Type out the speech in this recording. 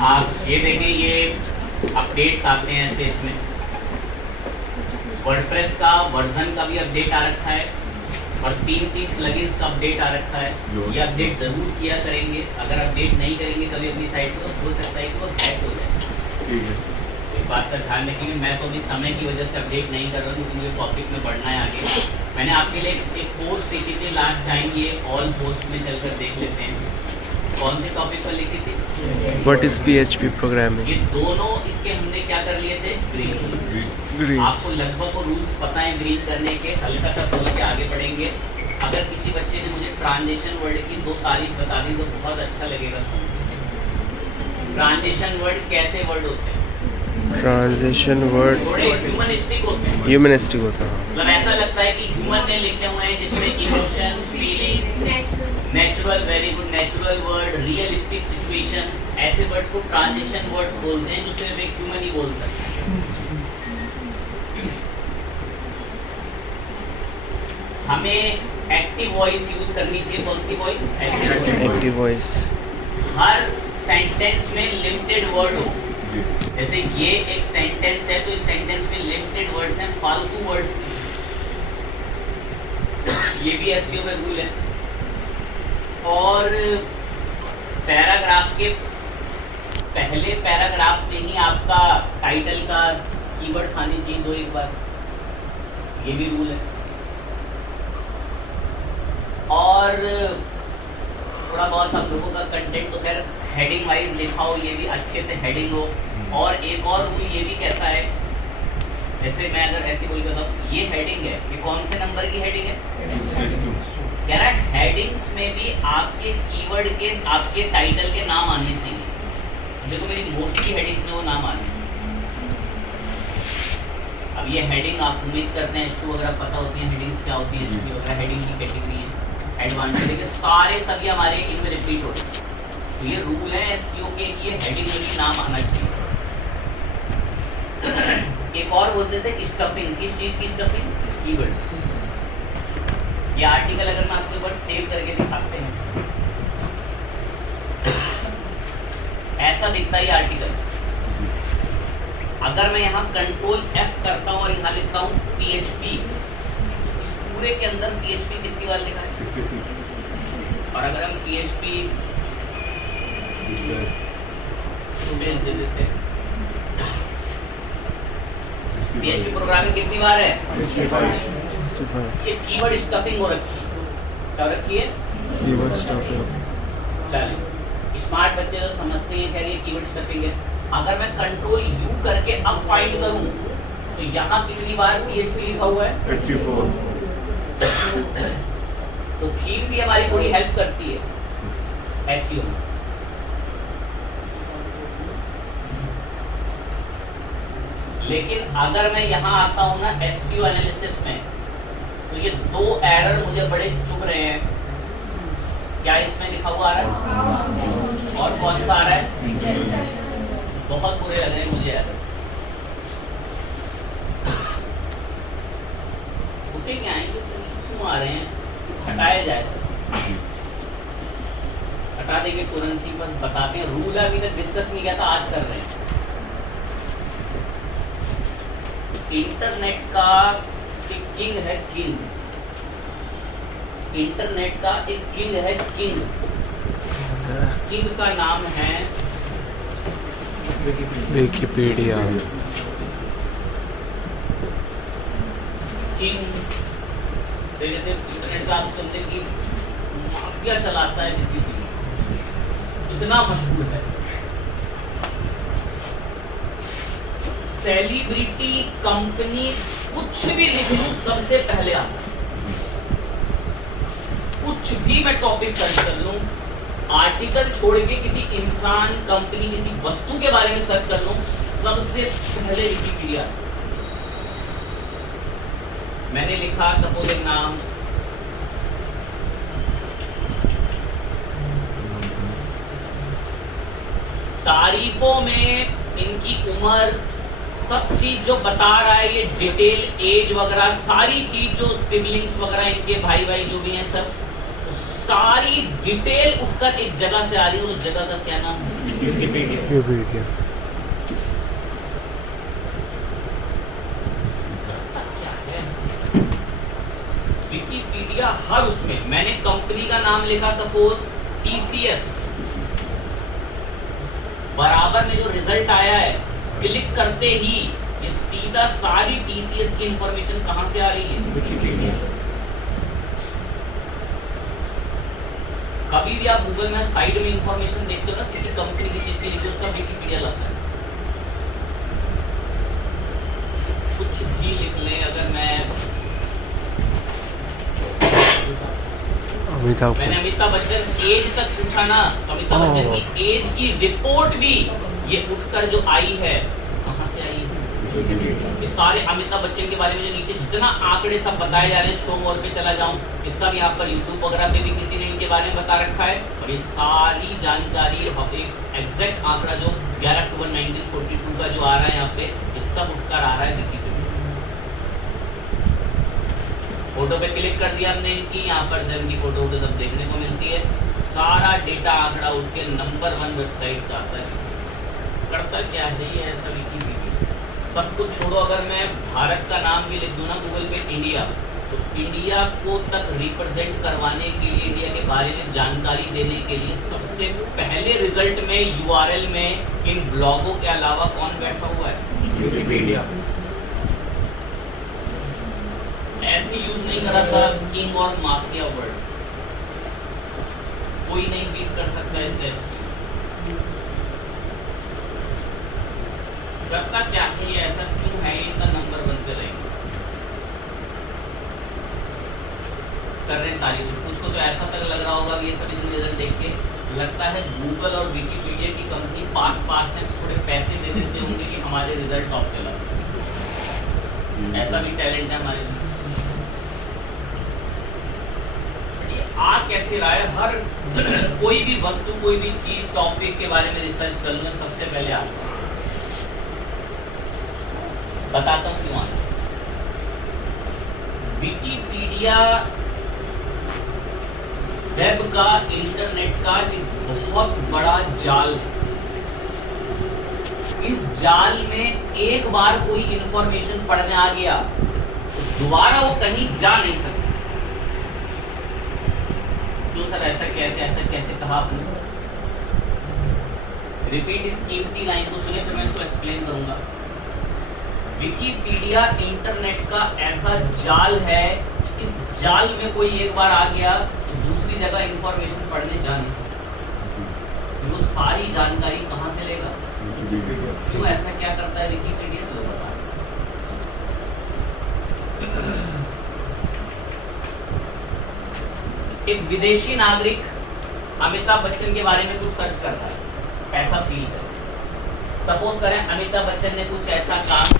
आप ये देखें, ये अपडेट्स आते हैं ऐसे, इसमें वर्डप्रेस का वर्जन का भी अपडेट आ रखा है और 3 प्लगइन्स का अपडेट आ रखा है। ये अपडेट जरूर किया करेंगे। अगर अपडेट नहीं करेंगे कभी अपनी साइट को, तो हो सकता है कि वो हैक हो जाए। एक बात का ध्यान रखेंगे। मैं तो अभी समय की वजह से अपडेट नहीं कर रहा हूँ क्योंकि मुझे टॉपिक में बढ़ना है आगे। मैंने आपके लिए एक पोस्ट लिखी थी लास्ट टाइम, ये ऑल पोस्ट में चलकर देख लेते हैं। कौन से टॉपिक पर लिखी थी? What is PHP programming. ये दोनों इसके हमने क्या कर लिए थे? ग्रीन। आपको लगभग वो रूल्स पता है ग्रीन करने के। हल्का सा बोल के आगे बढ़ेंगे। अगर किसी बच्चे ने मुझे ट्रांजिशन वर्ड की 2 तारीफ बता दी तो बहुत अच्छा लगेगा सुन के। ट्रांजिशन वर्ड कैसे वर्ड होते हैं? ट्रांजिशन वर्ड थोड़े ह्यूमनिस्टिक होते हैं। ह्यूमनिस्टिक होता है। मतलब ऐसा लगता है कि ह्यूमन ने लिखे हुए हैं, जिसमें emotion, feelings, natural, very good, natural word, realistic situations, ऐसे वर्ड्स को ट्रांजिशन वर्ड्स बोलते हैं, जो सिर्फ एक ह्यूमन ही बोल सकता है। हमें एक्टिव वॉइस यूज करनी चाहिए। कौन सी वॉइस? Active voice. हर सेंटेंस में लिमिटेड वर्ड हो। जैसे ये एक सेंटेंस है तो इस सेंटेंस में लिमिटेड वर्ड्स हैं, फालतू वर्ड्स नहीं। ये भी एसईओ में रूल है। और पैराग्राफ के पहले पैराग्राफ में ही आपका टाइटल का कीवर्ड्स आने चाहिए 2 एक बार। ये भी रूल है। और थोड़ा बहुत आप लोगों का कंटेंट तो खैर हेडिंग वाइज लिखा हो, ये भी अच्छे से हेडिंग हो। और एक और रूल ये भी कहता है, जैसे मैं अगर ऐसी कोई बताऊँ, ये हेडिंग है, ये कौन से नंबर की हेडिंग है? कह रहा है हेडिंग्स में भी आपके कीवर्ड के, आपके टाइटल के नाम आने चाहिए। देखो मेरी मोस्टली हेडिंग में वो नाम आने। अब ये हेडिंग आप उम्मीद करते हैं इसको अगर पता होती है हेडिंग्स क्या होती है, वगैरह हेडिंग की कैटेगरी है, एडवांटेज है कि सारे सभी हमारे इनमें रिपीट होते हैं। तो ये रूल है एसईओ के, ये हेडिंग में भी नाम आना चाहिए। एक और बोलते थे स्टफिंग। किस चीज की स्टफिंग? कीवर्ड। ये आर्टिकल अगर मैं आपको एक बार सेव करके दिखाते हैं, ऐसा दिखता है ये आर्टिकल। अगर मैं यहाँ कंट्रोल F करता हूँ और यहाँ लिखता हूँ PHP, इस पूरे के अंदर PHP कितनी बार लिखा है? 56। और अगर हम PHP स्पेस दे देते हैं, PHP प्रोग्रामिंग कितनी बार है? 65। ये कीवर्ड स्टफिंग हो रखी है। क्या रखी है? Keyword stuffing. चलिए, स्मार्ट बच्चे तो समझते हैं, खैर ये कीवर्ड स्टफिंग है। अगर मैं कंट्रोल U करके अब फाइंड करूं तो यहाँ कितनी बार PHP लिखा हुआ है? 84। तो थीम भी हमारी थोड़ी हेल्प करती है एसईओ में। लेकिन अगर मैं यहाँ आता हूँ ना एसईओ एनालिसिस में, तो ये 2 एरर मुझे बड़े चुभ रहे हैं। क्या इसमें लिखा हुआ आ रहा है? और कौन सा आ रहा है? बहुत बुरे लग रहे हैं मुझे यार। छुट्टी क्या आएंगे, क्यों आ रहे हैं? हटाए जाए सर, हटा देंगे तुरंत ही। बस बताते हैं, रूल अभी तक डिस्कस नहीं किया था, आज कर रहे हैं। इंटरनेट का एक किंग है, किंग। इंटरनेट का एक किंग है, किंग। किंग का नाम है विकिपीडिया। किंग। जैसे इंटरनेट का आप सुनते कि माफिया चलाता है विकिपीडिया, इतना मशहूर है। सेलिब्रिटी, कंपनी, कुछ भी लिख लूं सबसे पहले आता है। कुछ भी मैं टॉपिक सर्च कर लूं, आर्टिकल छोड़ के किसी इंसान, कंपनी, किसी वस्तु के बारे में सर्च कर लूं, सबसे पहले विकिपीडिया। मैंने लिखा सपोज एक नाम, तारीफों में इनकी उम्र सब चीज जो बता रहा है ये डिटेल, एज वगैरह सारी चीज जो सिबलिंग्स वगैरह इनके भाई भाई जो भी हैं सब, तो सारी डिटेल उठकर एक जगह से आ रही है। उस जगह का क्या नाम है? विकिपीडिया। क्या है विकिपीडिया? हर उसमें मैंने कंपनी का नाम लिखा सपोज TCS, बराबर में जो रिजल्ट आया है क्लिक करते ही ये सीधा सारी TCS की इंफॉर्मेशन कहां से आ रही है? विकिपीडिया। कभी भी आप गूगल में साइड में इंफॉर्मेशन देखते हो ना किसी कंपनी की चीज की लिखी, सब विकिपीडिया लाता है। कुछ भी लिख लें, अगर मैंने अमिताभ बच्चन एज तक पूछा ना, अमिताभ बच्चन की एज की रिपोर्ट भी ये उठकर जो आई है कहां से आई है? ये सारे अमिताभ बच्चन के बारे में जो नीचे जितना आंकड़े सब बताए जा रहे हैं, शो मोर पे चला जाऊं, ये सब यहाँ पर यूट्यूब वगैरह पे भी किसी ने इनके बारे में बता रखा है। और ये सारी जानकारी एक एग्जैक्ट आंकड़ा जो 11 अक्टूबर 1942 का जो आ रहा है यहाँ पे, ये सब उठकर आ रहा है विकिपीडिया। फोटो पे क्लिक कर दिया हमने इनकी, यहाँ पर जब इनकी फोटो वोटो सब देखने को मिलती है, सारा डेटा आंकड़ा उठ के नंबर 1 वेबसाइट से आता है। करता क्या है ये ऐसा विकिपीडिया? सब कुछ छोड़ो, अगर मैं भारत का नाम भी लिख दूं ना गूगल पे इंडिया, तो इंडिया को तक रिप्रेजेंट करवाने के लिए, इंडिया के बारे में जानकारी देने के लिए सबसे पहले रिजल्ट में URL में इन ब्लॉगों के अलावा कौन बैठा हुआ है? विकिपीडिया। ऐसे यूज नहीं करा था किंग और माफिया वर्ड, कोई नहीं बीट कर सकता इसका। करता क्या है ये, ऐसा क्यों है, इनका नंबर बनते रहेंगे। कर रहे हैं तारीफ, कुछ को तो ऐसा तक लग रहा होगा कि ये सभी रिजल्ट देख के लगता है गूगल और विकिपीडिया की कंपनी पास से थोड़े पैसे दे देते होंगे कि हमारे रिजल्ट टॉप के लगे। ऐसा भी टैलेंट है हमारे लिए। आ कैसे रहा है? हर कोई भी वस्तु, कोई भी चीज, टॉपिक के बारे में रिसर्च कर लूँ, सबसे पहले आता है। बताता हूं क्यों आता। विकिपीडिया वेब का, इंटरनेट का एक बहुत बड़ा जाल है। इस जाल में एक बार कोई इंफॉर्मेशन पढ़ने आ गया तो दोबारा वो कहीं जा नहीं सकता। तो सर ऐसा कैसे कहा आपने? रिपीट इस कीमती लाइन को सुने तो मैं इसको एक्सप्लेन करूंगा। विकिपीडिया इंटरनेट का ऐसा जाल है, इस जाल में कोई एक बार आ गया तो दूसरी जगह इंफॉर्मेशन पढ़ने जा नहीं सकता। वो सारी जानकारी कहां से लेगा? क्यों ऐसा क्या करता है विकिपीडिया? तो बता। एक विदेशी नागरिक अमिताभ बच्चन के बारे में कुछ सर्च करता है, पैसा फील कर। सपोज करें अमिताभ बच्चन ने कुछ ऐसा काम